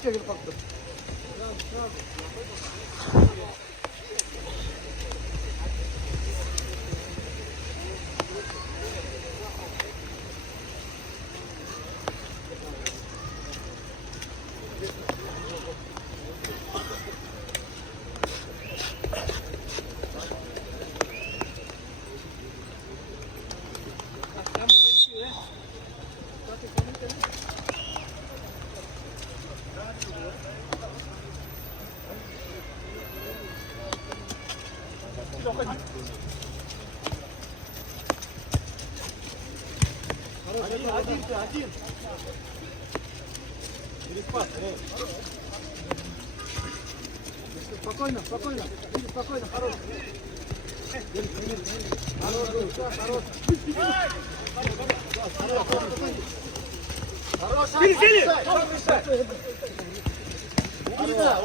Стягивай как-то. Один. Переспад. Спокойно. Спокойно, хорош. Хорош.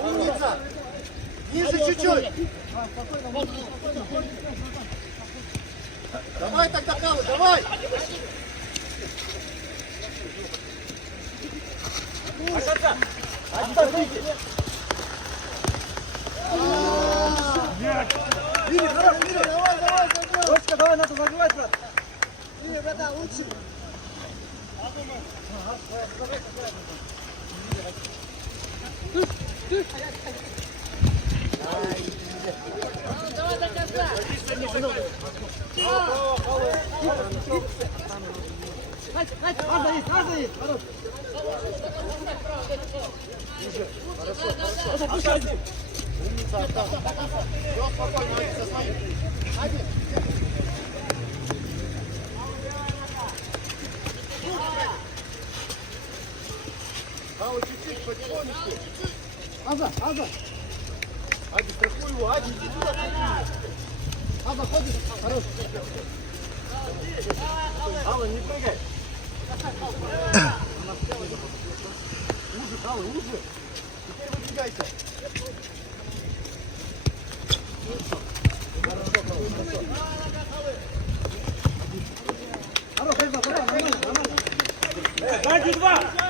Умница. Ниже чуть-чуть. Давай тогда, Калу, давай. Отступите! Вилли, хорош, Вилли! Давай! Дочка, давай, надо забивать, брат! Вилли, братан, лучше! Давай до конца! Надо есть! Хорош! Умница, Артам. Все, спокойно, со своим. Один. Кау, чуть-чуть, потихонечку. Аза. Ади, страхуй его, Ади, иди туда, страхуй. Аза, ходишь. Хорош. Алла, не прыгай. Уже, Кау, уже. Теперь выдвигайся.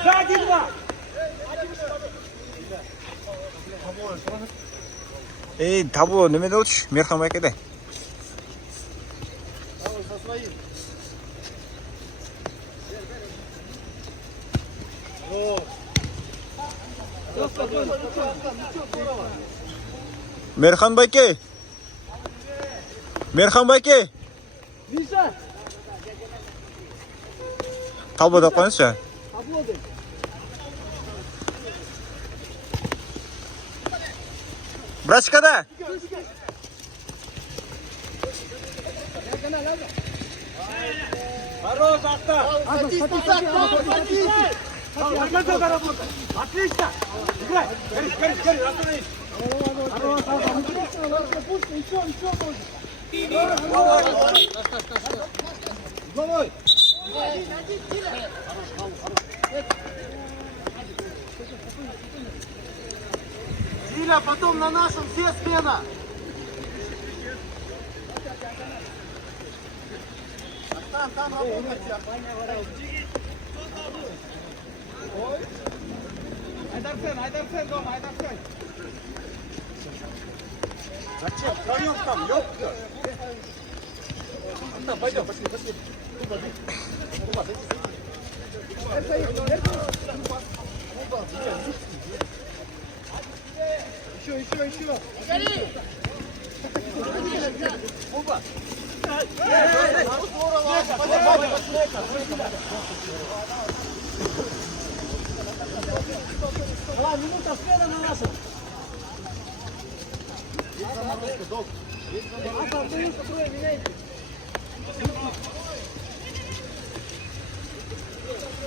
Сзади два! Ey, tabu nimada o'tish? Merham akada. Merham aka. Миша! Tabuda qo'yingchi. Брачкада. Хорош, Ахтар! Отлично! Играй! Гори, остановись! Головой! Диля, потом на нашем все смена! Там работайте! Айдарсен, дома, Айдарсен! Зачем? Втроем там, ёпта! Пойдем, пошли. Еще. Гори! Оба! Минута смена на нашем!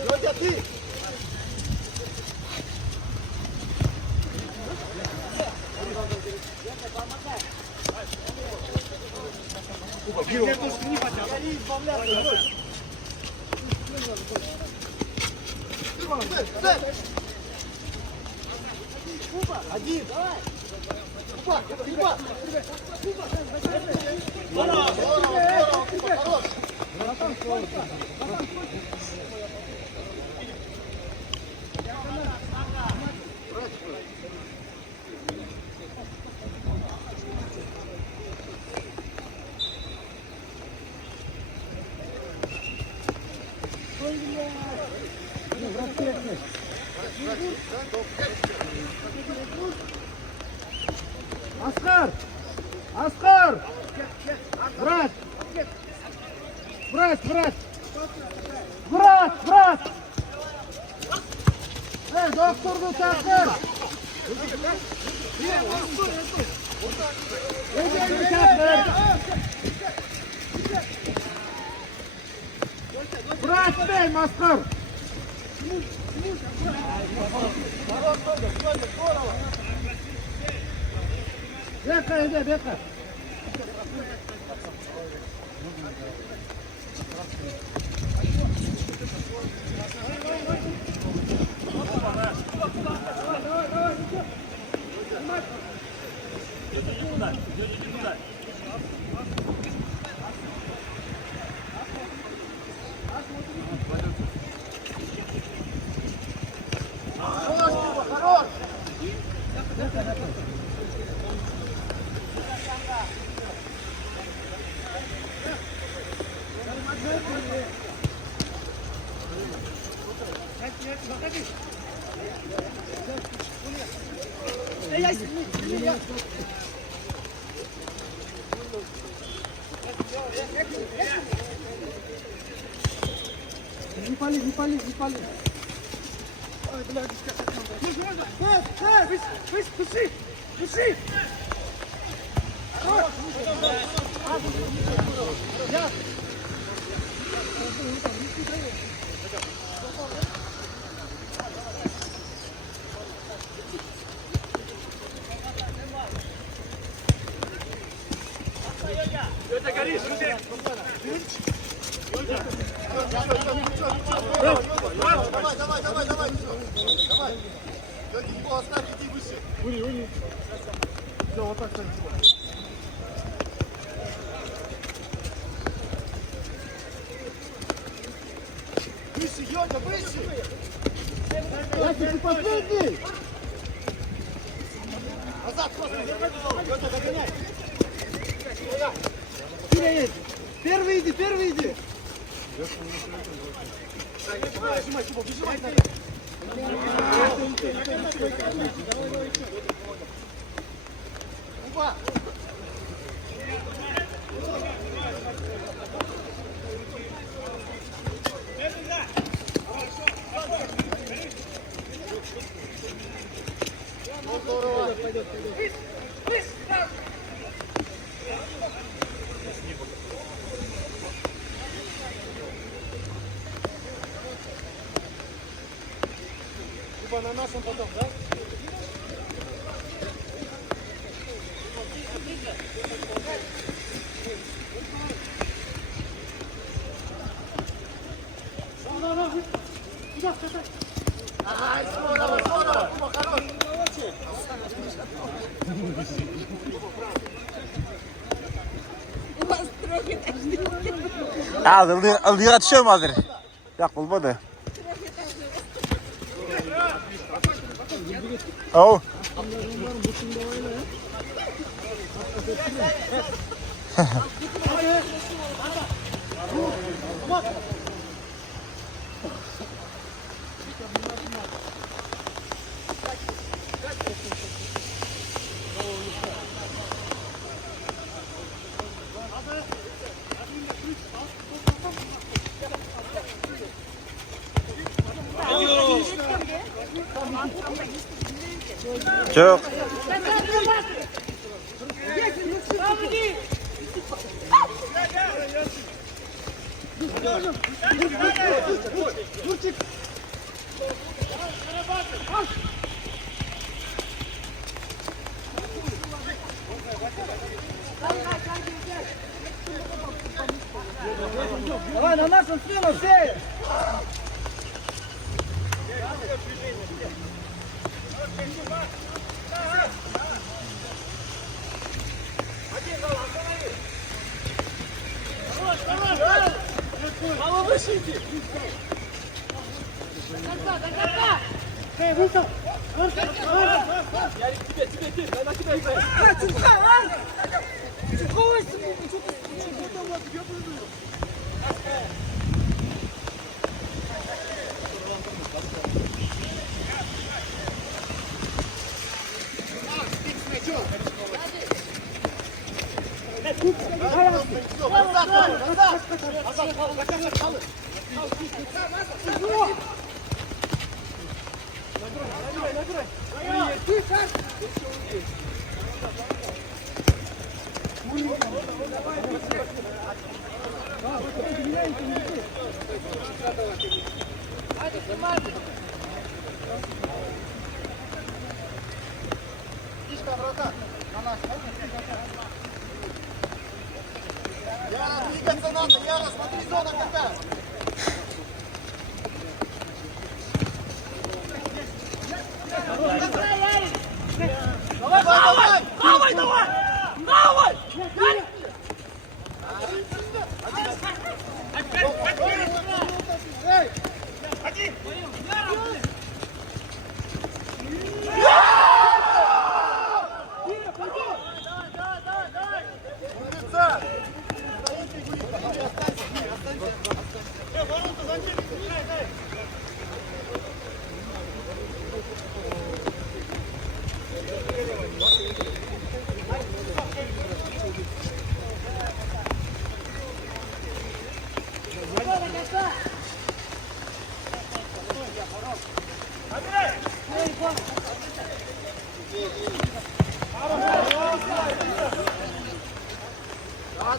Лёдя, ты! Один! Куба! Askar! Askar! Брат! Брат, брат! Брат, брат! Doktordu çarptır! Elini çarptır! Bırak bey maskar! Bekle, bekle! Не пали, не пали, не пали. Ой, блядь, пусти, пусти. Это горишь, Давай. Его оставь, иди выше. Уни. Все, вот так. Выше, Йота, выше. Ясик, ты последний. Назад, Йота, догоняй. Первый иди. Бежимай. Опа! Здорово. Пойдет. На нашем потом, да? Ай, здорово, хорош. У вас трохи так ылдыйга түшөм азыр. Жак болбоду. Оу. Жоқ. Давай, на нашу спину все! Мало выше иди! До конца! Эй, вышел! Ярик, тебе, на тебя играет! Чуховый себе! Что ты Яра, двигаться надо, Яра, смотри, зона какая. Давай, давай! Давай, давай! Давай! Эй! Ходи!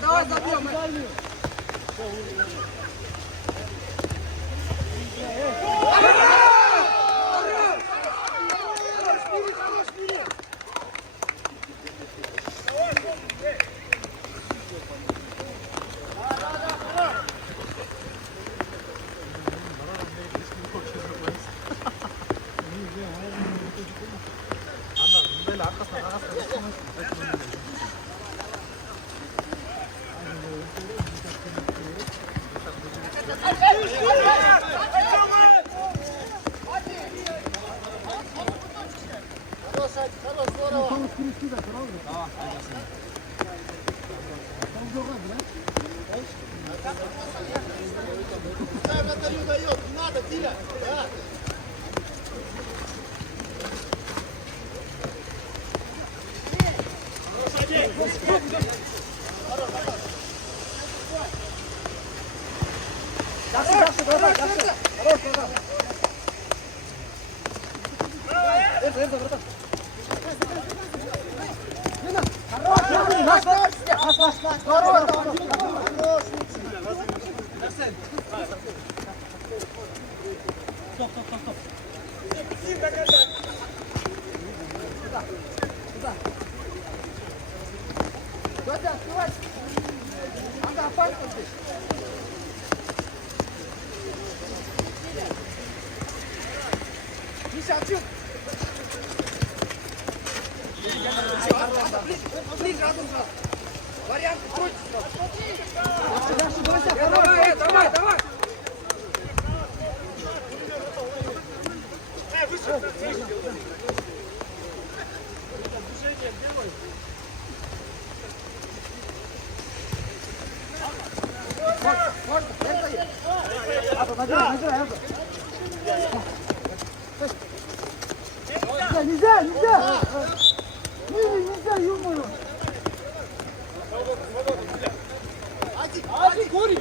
Давай забьем. Вратарю дает, не надо, Тиля. Да. Давай, давай! Нельзя, нельзя! Нельзя, ё-моё! Ади, Гори!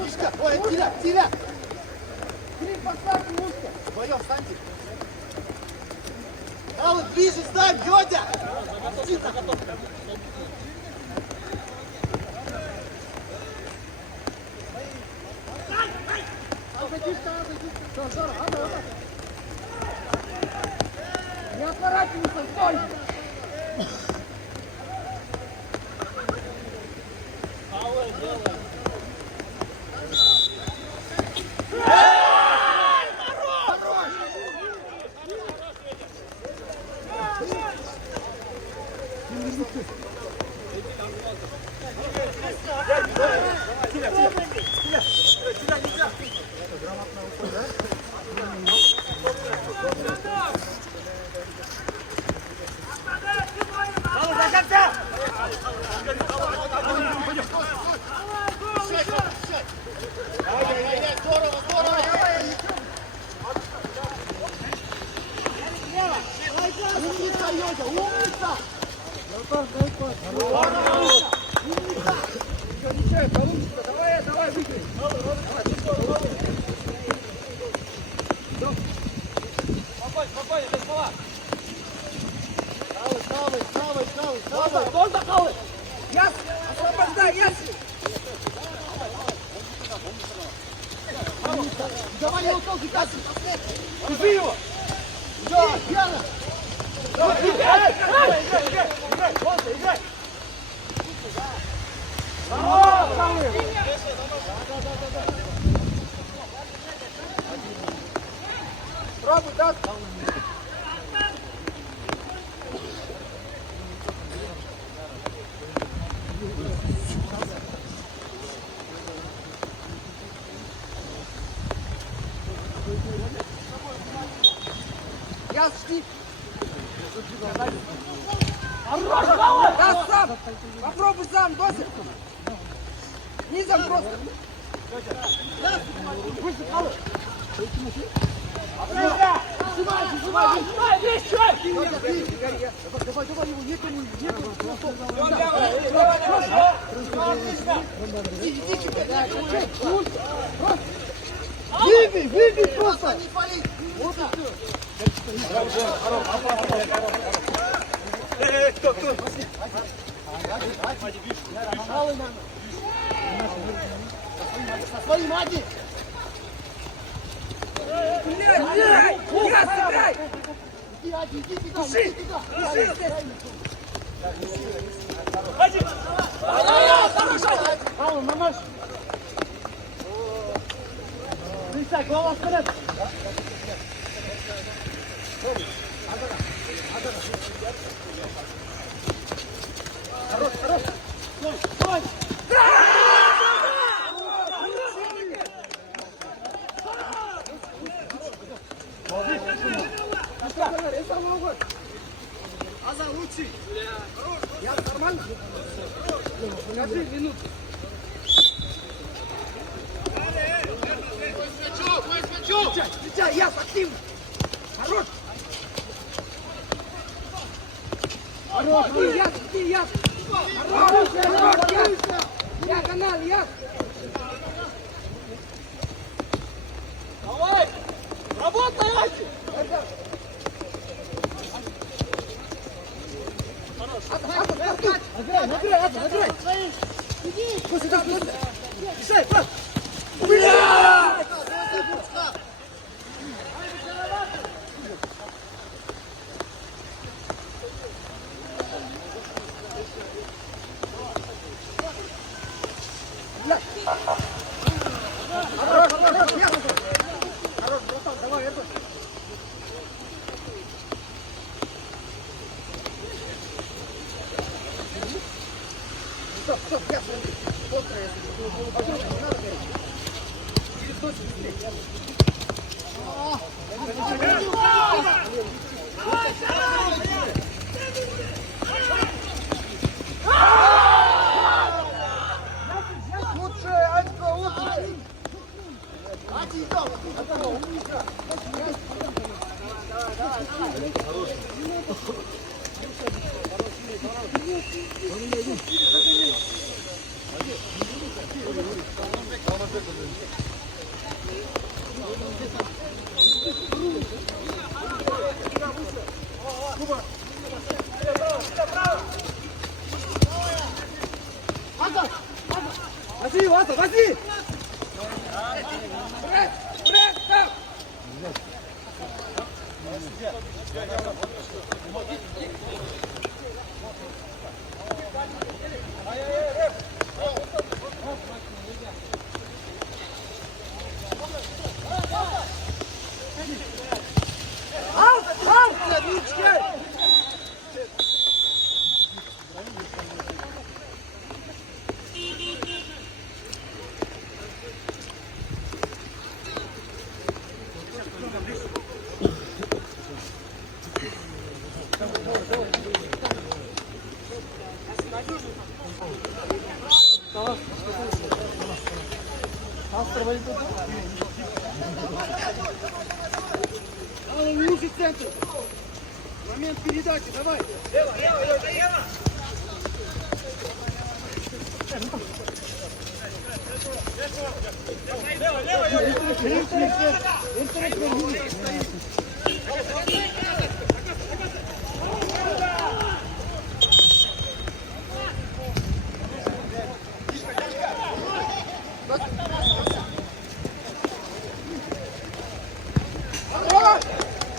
Мишка, ой, Тиля! Тиля, поставь Мишка! Вдвоем встаньте! А вот ближе стань, Йодя! Не отворачивайся, стой! Ай-яй-яй, здорово! Давай, выиграй. Спокойно, без пола. Кто захавай? Яс, освобождай, Яс. Давай его толкай, Касси! Купи его. Да, Яна! Играй, просто играй. Пробуй, да? Я жди! Да, сам! Попробуй сам, досик! Низом просто! Выше, Павел! Давай, весь черт! Давай его, некому, Выбей просто! Не пали! Вот и все! Со своим Ади! Блядь! Я сыграй! Иди, Ади, иди, Души! Павел, на нож! Присядь, голова вперед! Хорош, хорош! Стой, стой! Аза, лучший! Я нормально? Скажи минуту. Встречай, я активно! Хорош! Хорош! Иди, я! Хорош! Хорош! Я канал, я! Давай! Работай, Аси! Набирай! Иди! После того, решай, пас! Хорош, братан, давай, это. Стоп, я смотри. Остро, я смотрю. Не надо гореть. Через точку быстрее. Лучше, Анька, лучше. Ати, идем. Умница. Вози, Васа, вози! Лучший центр. Момент передачи, давай.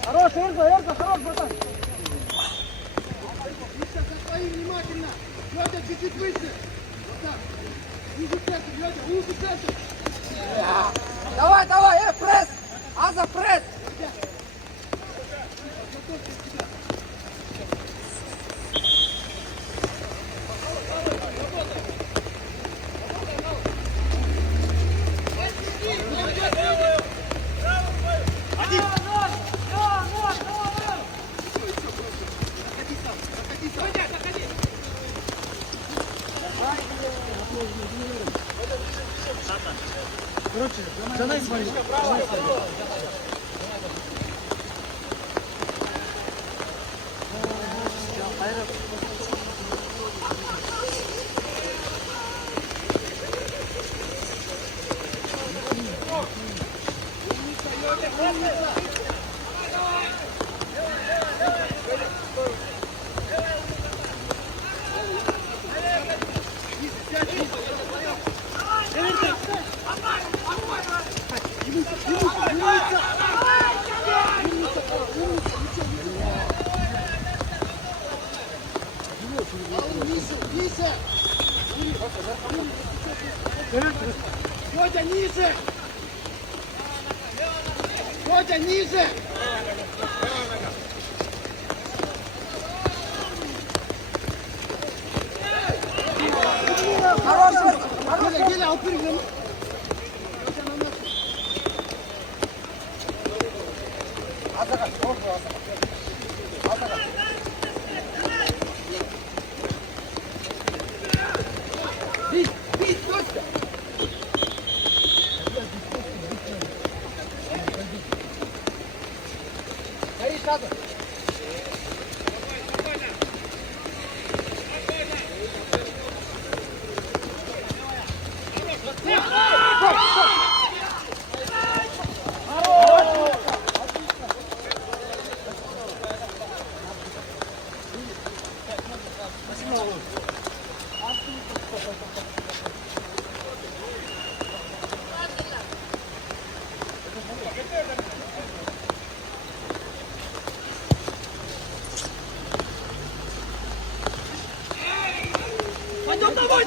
Хорош, Эрза, хорош, братан. Стои внимательно. Лёдя, чуть-чуть выше. Вот так. Ниже центр, Лёдя, ниже центр. Давай, пресс. Аза, пресс. Лёдя, ниже. Лёдя, ниже. Хорош, Геля, упрыгнем. Бить, точно. Горишь, надо. Пойдем, давай!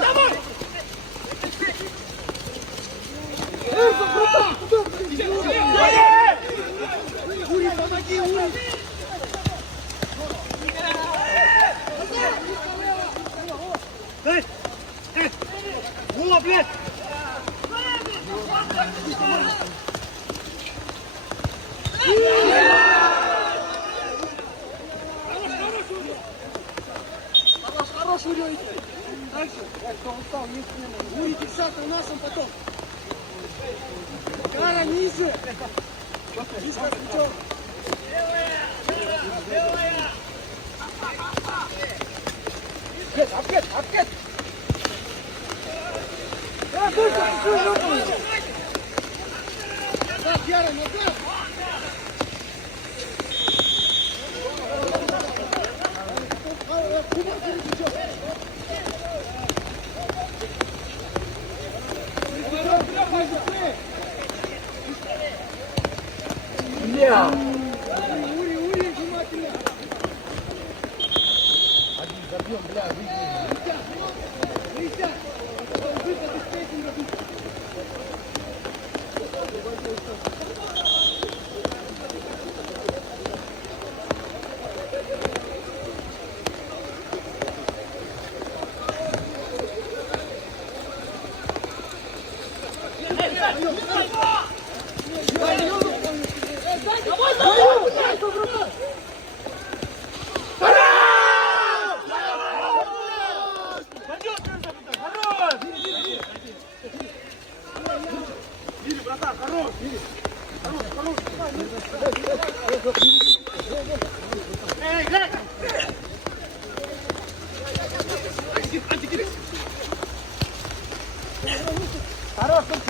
Ури, помоги, Ури! Ула, блядь! Хорош, Ури! Дальше. Кто устал, есть смена. Ури, десятый у нас, он потом. Кара, ниже. Ниже, плечо. Апкет. Так, Яра, назад. Бля! Ури, внимательно! Один забьем, бля, выйди! Выход из песенга,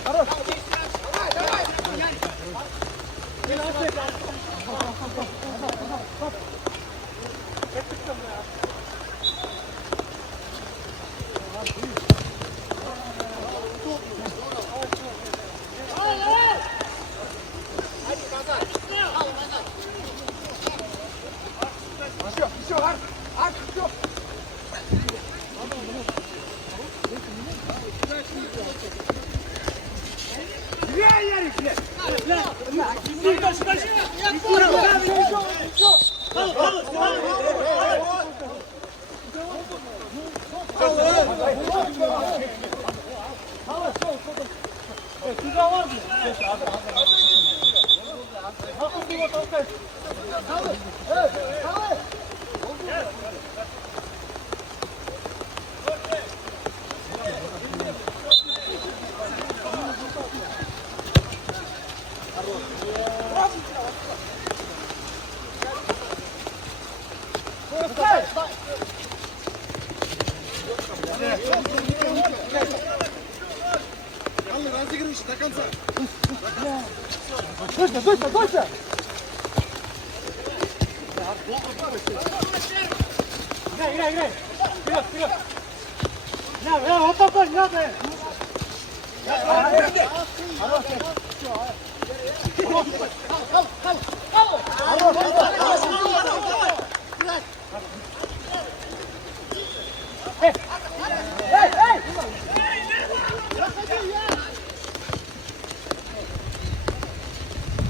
Хорош! Давай! Разыгрываешь до конца. Точно, точно, точно! Играй, играй! Вперед, вперед! Вот такой, надо!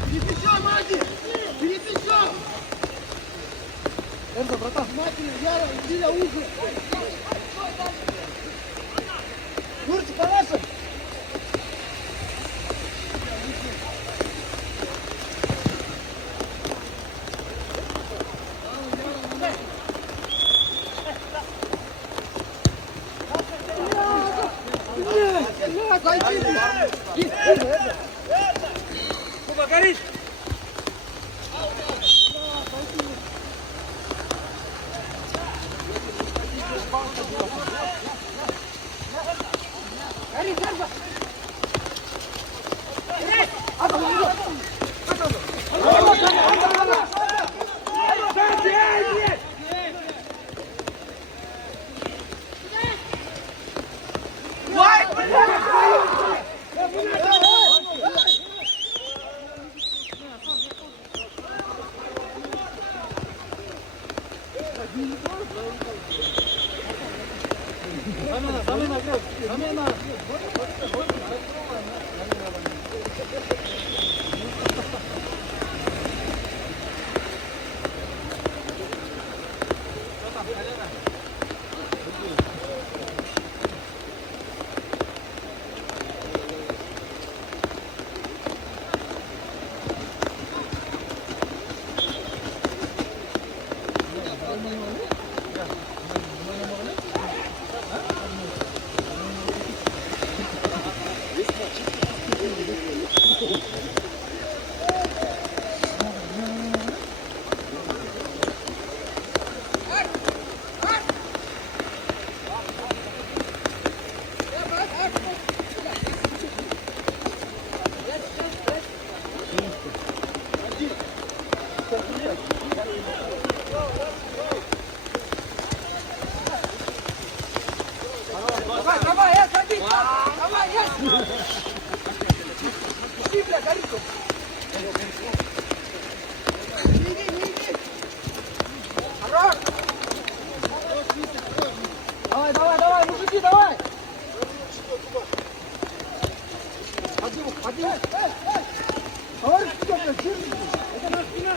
Перепечем, Ади! Перепечем! Эрза, братан, внимательно, Яра, иди на узел! Нурчик, по-нашему! Куба, горит! Давай, давай, забей! Давай, иди, бля, горит тут! Не иди! Хорош! Давай, мужики, давай! Один! Товарищ, что, бля, держи! Это наша спина!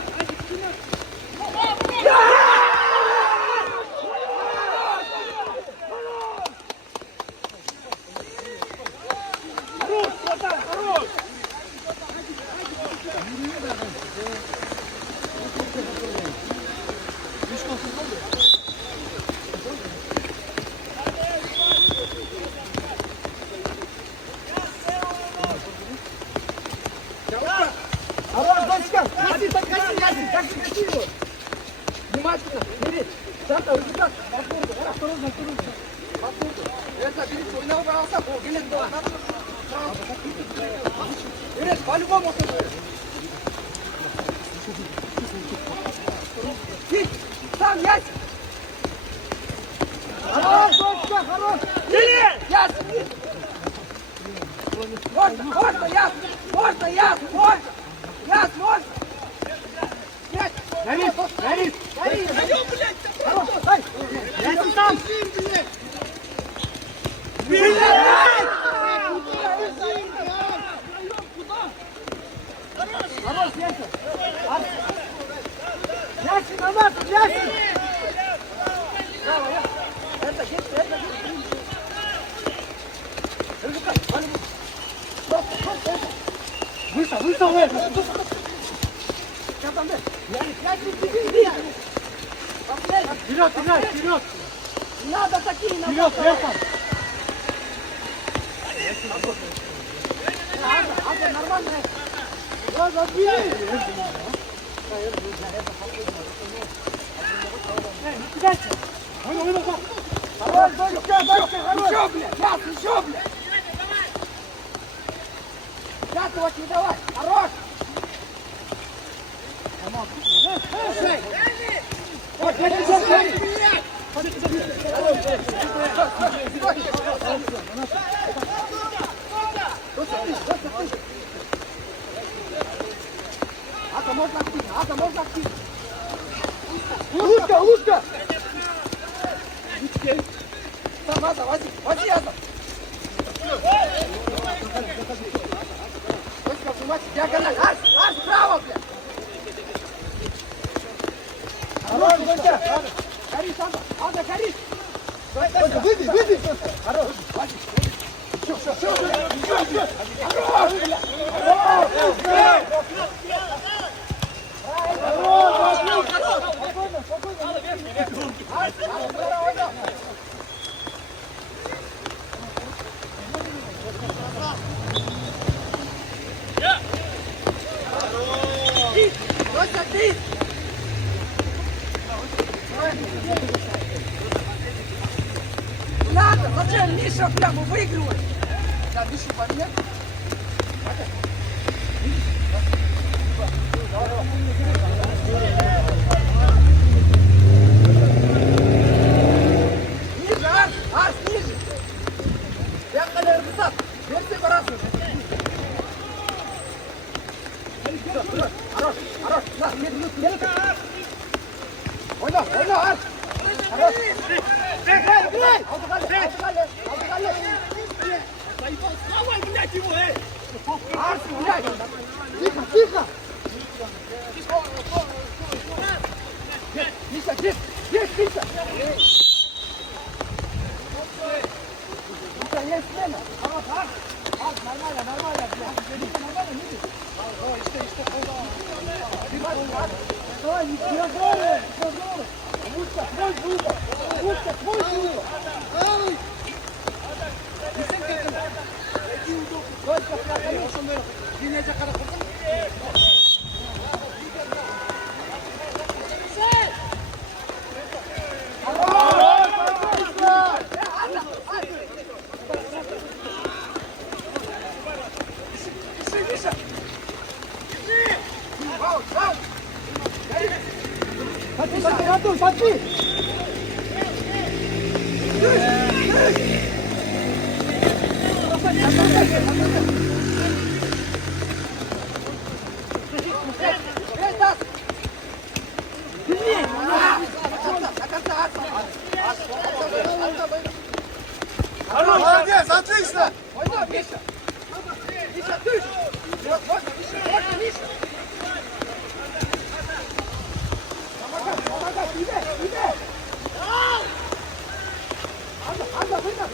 Хорош, дочка! Каси его! Внимательно, бери! Сanta, руки так! Осторожно! Это, бери, спина убрался, билет был! Билет, по-любому! Сидь! Сам, ясь! Хорош, дочка, хорош! Билет! Ясь! Можно, ясь! Можно! Горит! Пойдем, блядь! Хорош, дай! Я там! Блядь! Билет! Вышел, Лев. Я тебе Вперед, играй, вперед. надо такие на Вперед, Лев. Аза, нормально. Аза, бей! Не кидайся. Выйду. Хорош, еще, блядь, сейчас, еще, блядь. Пятого не давай, хорош. Аса, можно активно. Лучка! Там, Аса, вози, Аса. Точка, внимательно, диагональ. Ас, право, блядь. Хорош, Вася. Горишь, Аса, горишь. Выйди. Хорош. Все. Хорош. Надо, зачем Миша прямо выигрывать? Я Мишу поменять. Ниже, Арс, ниже. Я когда результат. Версия по-разному. Хорош. На, медленно. Ойна, Арс. Хорош. Играй. Алдыгали. Давай, блядь, его, эй. Арс, гуляй. Тихо. Миша, здесь, Миша. Миша, есть смена. Арс, нормально, нормально, видишь? Давай, не связывай. Лучше, твой угол. Только прямо, Генезия Карапуза. Смотри! Молодец, отлично! Ой, да, Миша! Миша, ты! Можно, Миша! Помогай, тебе! Анда, выйдем!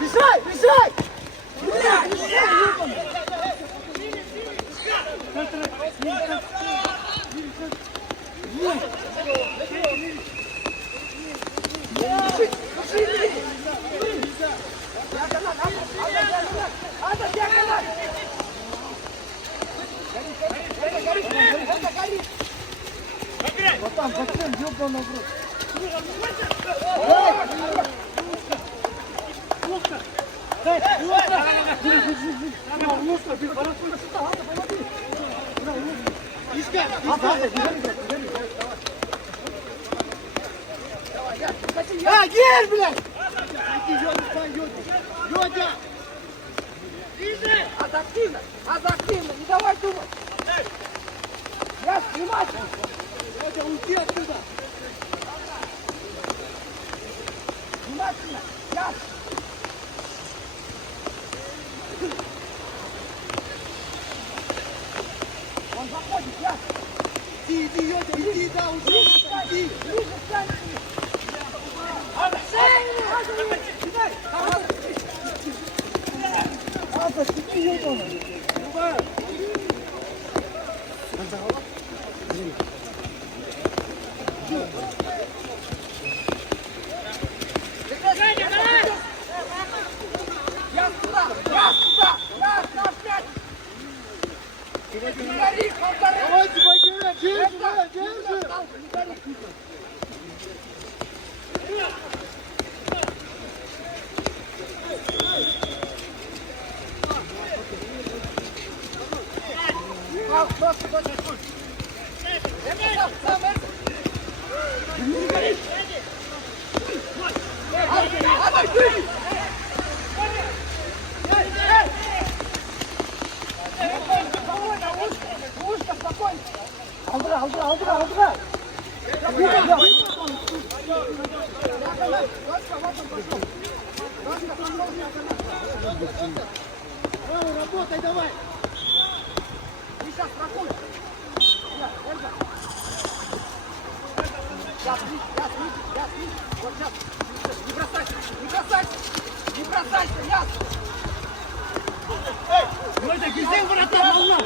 Мешай, мешай! Потом, зачем, ёбаный в рот? Гель, блядь! Йодя! Адаптивно, адаптивно, не давай думать! Я внимательно! Йодя, уйди отсюда! Внимательно! Я! Он заходит, я! Иди, иди, Йодя, иди, да, уйди! Иди! Ближе встань! Я сюда! Я сюда! Я на пять! Не гори, полторы! Давайте, Багира, держи, да, держи! Не гори! Работай, давай! Сейчас проходит. Я слизь. Вот сейчас. Не бросайся, не бросайся. Не бросайся, я. Йодя, где вратарь, волна?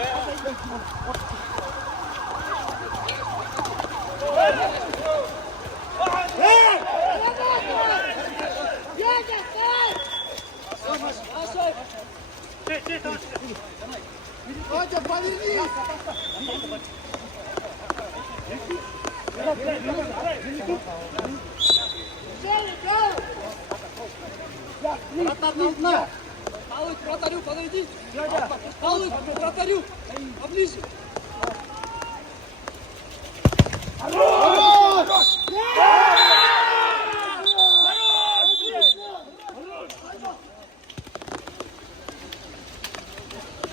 Йодя, поверни! Вратарь должна. Палыч, вратарю, подойди. Палыч, вратарю. Поближе.